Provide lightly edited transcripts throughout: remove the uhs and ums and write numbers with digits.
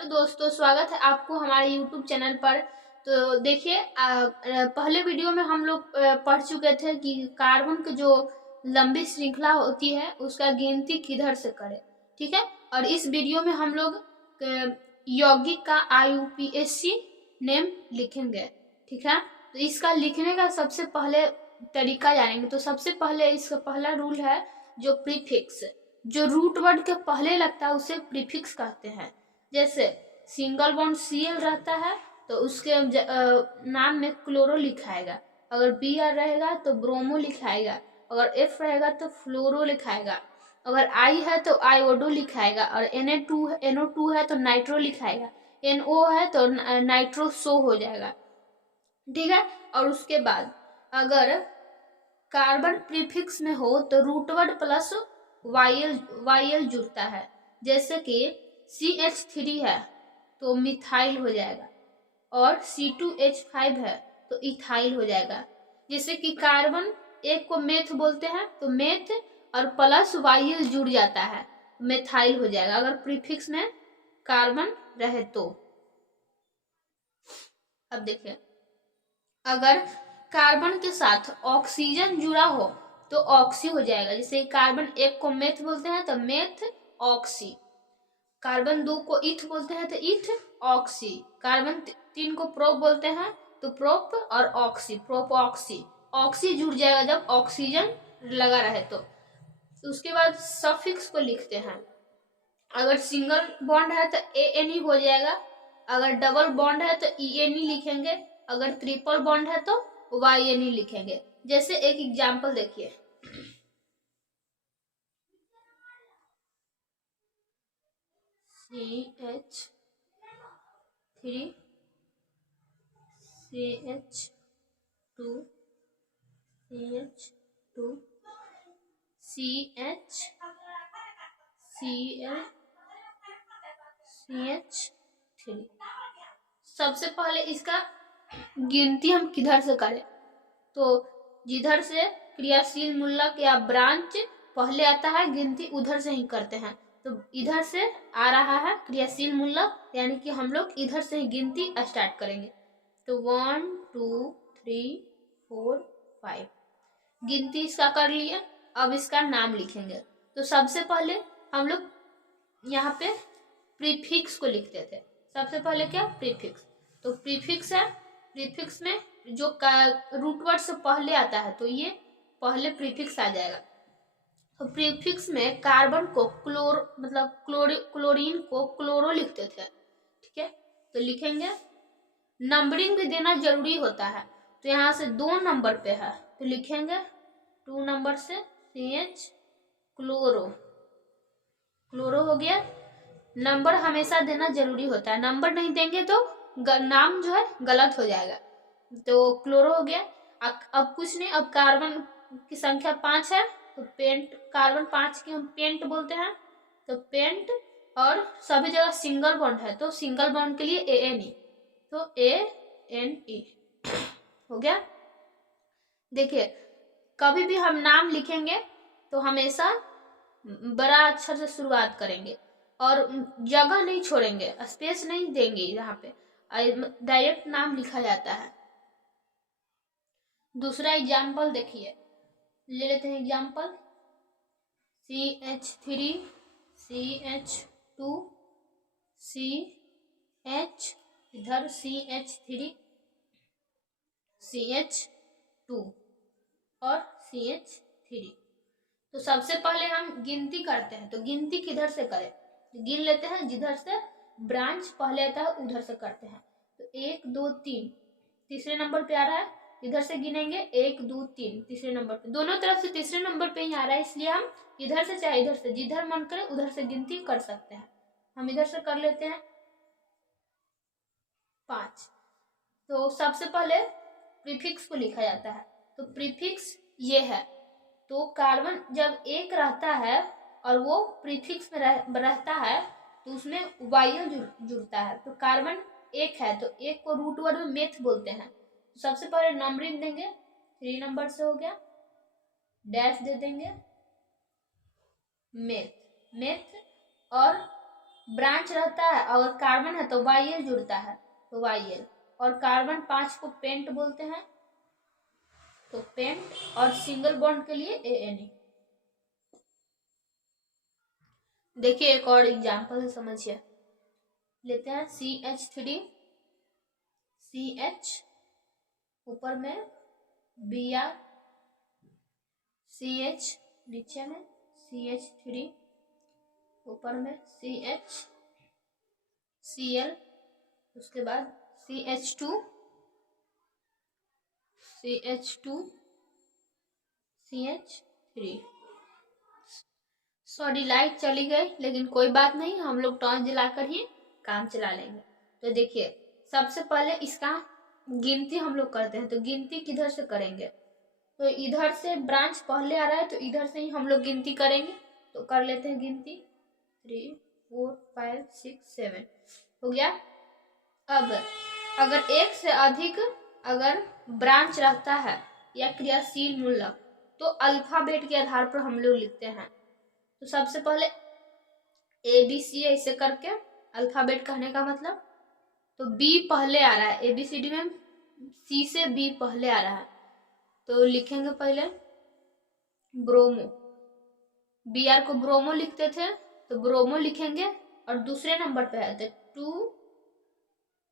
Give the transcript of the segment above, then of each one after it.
Hello दोस्तों, स्वागत है आपको हमारे YouTube चैनल पर। तो देखिए, पहले वीडियो में हम लोग पढ़ चुके थे कि कार्बन की जो लंबी श्रृंखला होती है उसका गिनती किधर से करें। ठीक है, और इस वीडियो में हम लोग यौगिक का IUPAC नेम लिखेंगे। ठीक है, तो इसका लिखने का सबसे पहले तरीका जानेंगे। तो सबसे पहले इसका पहला रूल है जो प्रीफिक्स, जो रूट वर्ड के पहले लगता है उसे प्रीफिक्स कहते हैं। जैसे सिंगल बॉन्ड Cl रहता है तो उसके नाम में क्लोरो लिखाएगा। अगर Br रहेगा तो ब्रोमो लिखाएगा। अगर F रहेगा तो फ्लोरो लिखाएगा। अगर I है तो आयोडो लिखाएगा। और NO2 है तो नाइट्रो लिखाएगा। NO है तो नाइट्रोसो हो जाएगा। ठीक है, और उसके बाद अगर कार्बन प्रीफिक्स में हो तो रूटवर्ड प्लस YL जुड़ता है। जैसे कि CH3 है तो मिथाइल हो जाएगा, और C2H5 है तो इथाइल हो जाएगा। जैसे कि कार्बन एक को मेथ बोलते हैं तो मेथ और प्लस YL जुड़ जाता है, मेथाइल हो जाएगा अगर प्रीफिक्स में कार्बन रहे तो। अब देखिए, अगर कार्बन के साथ ऑक्सीजन जुड़ा हो तो ऑक्सी हो जाएगा। जैसे कार्बन एक को मेथ बोलते हैं तो मेथ ऑक्सी। कार्बन 2 को इथ बोलते हैं तो इथ ऑक्सी। कार्बन 3 को प्रोप बोलते हैं तो प्रोप और ऑक्सी, प्रोप ऑक्सी। ऑक्सी जुड़ जाएगा जब ऑक्सीजन लगा रहे तो। उसके बाद सफिक्स को लिखते हैं। अगर सिंगल बॉन्ड है तो ANE हो जाएगा। अगर डबल बॉन्ड है तो ENE लिखेंगे। अगर ट्रिपल बॉन्ड है तो YNE लिखेंगे। जैसे एक एग्जाम्पल देखिए, CH3 CH2 CH2 CH Cl CH3। सबसे पहले इसका गिनती हम किधर से करें, तो जिधर से क्रियाशील मूलक या ब्रांच पहले आता है गिनती उधर से ही करते हैं। तो इधर से आ रहा है क्रियाशील मूलक, यानी कि हम लोग इधर से ही गिनती स्टार्ट करेंगे। तो 1 2 3 4 5 गिनती इसका कर लिए। अब इसका नाम लिखेंगे। तो सबसे पहले हम लोग यहाँ पे प्रीफिक्स को लिखते थे। सबसे पहले क्या, प्रीफिक्स। तो प्रीफिक्स है, प्रीफिक्स में जो रूट वर्ड से पहले आता है तो ये पहले प्रीफिक्स आ जाएगा। तो प्रीफिक्स में कार्बन को क्लोरीन को क्लोरो लिखते थे। ठीक है, तो लिखेंगे। नंबरिंग भी देना जरूरी होता है। तो यहाँ से 2 नंबर पे है तो लिखेंगे 2 नंबर से CH क्लोरो, क्लोरो हो गया। नंबर हमेशा देना जरूरी होता है, नंबर नहीं देंगे तो नाम जो है गलत हो जाएगा। तो क्लोरो हो गया। अब कुछ नहीं, अब कार्बन की संख्या 5 है तो पेंट, कार्बन 5 की हम पेंट बोलते हैं तो पेंट। और सभी जगह सिंगल बॉन्ड है तो सिंगल बॉन्ड के लिए ANE, तो ANE हो गया। देखिए, कभी भी हम नाम लिखेंगे तो हमेशा बड़ा अक्षर से शुरुआत करेंगे और जगह नहीं छोड़ेंगे, स्पेस नहीं देंगे। यहाँ पे डायरेक्ट नाम लिखा जाता है। दूसरा एग्जाम्पल देखिए, ले लेते हैं एग्जाम्पल। CH3 CH2 CH, इधर CH3 CH2 और CH3। तो सबसे पहले हम गिनती करते हैं। तो गिनती किधर से करें, तो गिन लेते हैं जिधर से ब्रांच पहले आता है उधर से करते हैं। तो 1 2 3 तीसरे नंबर पे आ रहा है, इधर से गिनेंगे 1 2 3 तीसरे नंबर पे। दोनों तरफ से तीसरे नंबर पे ही आ रहा है, इसलिए हम इधर से चाहे इधर से, जिधर मन करे उधर से गिनती कर सकते हैं। हम इधर से कर लेते हैं 5। तो सबसे पहले प्रीफिक्स को लिखा जाता है। तो प्रीफिक्स ये है। तो कार्बन जब एक रहता है और वो प्रीफिक्स में रहता है तो उसमें YL जुड़ता है। तो कार्बन एक है तो एक को रूट वर्ड में मेथ बोलते हैं। तो सबसे पहले नंबरिंग देंगे, 3 नंबर से हो गया, डैश दे देंगे मेथ, मेथ और ब्रांच रहता है, अगर कार्बन है तो YL जुड़ता है तो YL, और कार्बन 5 को पेंट बोलते हैं तो पेंट, और सिंगल बॉन्ड के लिए ANE। देखिए एक और एग्जांपल समझिए, लेते हैं CH3 CH, ऊपर में Br, CH नीचे में CH3, ऊपर में CH Cl, उसके बाद CH2 CH3। सॉरी लाइट चली गई, लेकिन कोई बात नहीं, हम लोग टॉर्च जलाकर ही काम चला लेंगे। तो देखिए सबसे पहले इसका गिनती हम लोग करते हैं, तो गिनती किधर से करेंगे, तो इधर से ब्रांच पहले आ रहा है तो इधर से ही हम लोग गिनती करेंगे। तो कर लेते हैं गिनती, 3 4 5 6 7 हो गया। अब अगर एक से अधिक अगर ब्रांच रहता है या क्रियाशील मूलक, तो अल्फाबेट के आधार पर हम लोग लिखते हैं। तो सबसे पहले ABC ऐसे करके अल्फाबेट कहने का मतलब, तो B पहले आ रहा है, ABCD में C से B पहले आ रहा है, तो लिखेंगे पहले ब्रोमो, Br को ब्रोमो लिखते थे तो ब्रोमो लिखेंगे, और दूसरे नंबर पे है तो 2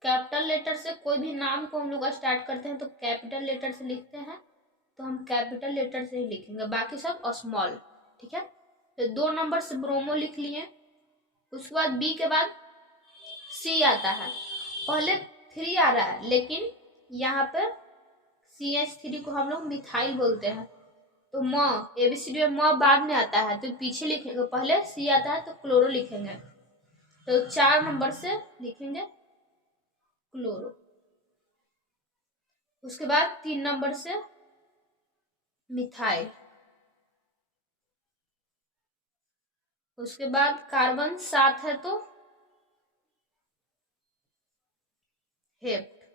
कैपिटल लेटर से कोई भी नाम को हम लोग स्टार्ट करते हैं तो कैपिटल लेटर से लिखते हैं, तो हम कैपिटल लेटर से ही लिखेंगे, बाकी सब स्मॉल, ठीक है। तो 2 नंबर से ब्रोमो लिख लिए। उसके बाद B के बाद C आता है, पहले 3 आ रहा है, लेकिन यहाँ पे CH3 को हम लोग मिथाइल बोलते हैं, तो म ABCD में म बाद में आता है तो पीछे लिखेंगे, पहले C आता है तो क्लोरो लिखेंगे, तो 4 नंबर से लिखेंगे क्लोरो। उसके बाद 3 नंबर से मिथाइल, उसके बाद कार्बन 7 है तो हेप्ट,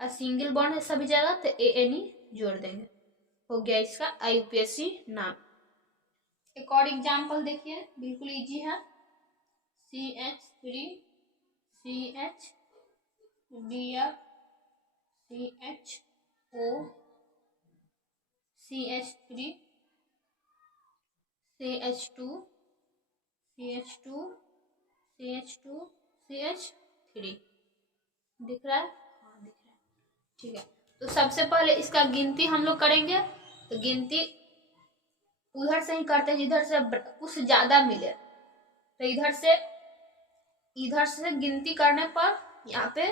और सिंगल बॉन्ड है सभी जगह तो ANE जोड़ देंगे, हो गया इसका IUPAC नाम। एक और एग्जाम्पल देखिए, बिल्कुल इजी है, CH3 CH Br CHO CH3 CH2 CH2 CH2 CH3, दिख रहा है? हाँ दिख रहा है, ठीक है। तो सबसे पहले इसका गिनती हम लोग करेंगे, तो गिनती उधर से ही करते हैं जिधर से कुछ ज्यादा मिले, तो इधर से गिनती करने पर यहाँ पे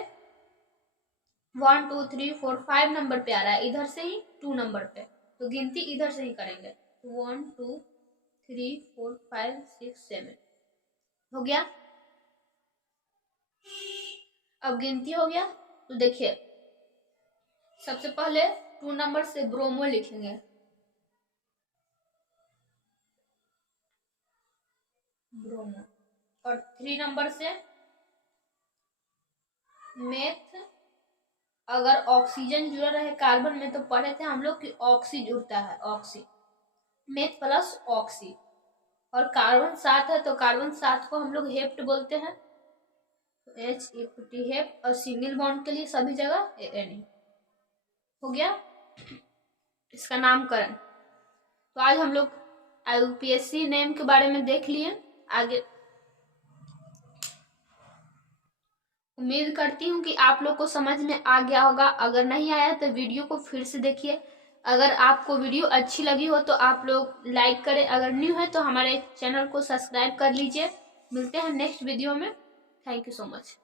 1 2 3 4 5 नंबर पे आ रहा है, इधर से ही 2 नंबर पे, तो गिनती इधर से ही करेंगे, 1 2 3 4 5 6 7 हो गया। अब गिनती हो गया, तो देखिए सबसे पहले 2 नंबर से ब्रोमो लिखेंगे, ब्रोमो, और 3 नंबर से मेथ, अगर ऑक्सीजन जुड़ा रहे कार्बन में तो पढ़े थे हम लोग कि ऑक्सी जुड़ता है, ऑक्सी, मेथ प्लस ऑक्सी, और कार्बन 7 है तो कार्बन 7 को हम लोग हेप्ट बोलते हैं, HEPT हेप्ट, और सिंगल बॉन्ड के लिए सभी जगह ANE, हो गया इसका नामकरण। तो आज हम लोग IUPAC नेम के बारे में देख लिए। आगे उम्मीद करती हूँ कि आप लोग को समझ में आ गया होगा, अगर नहीं आया तो वीडियो को फिर से देखिए। अगर आपको वीडियो अच्छी लगी हो तो आप लोग लाइक करें, अगर न्यू है तो हमारे चैनल को सब्सक्राइब कर लीजिए। मिलते हैं नेक्स्ट वीडियो में, थैंक यू सो मच।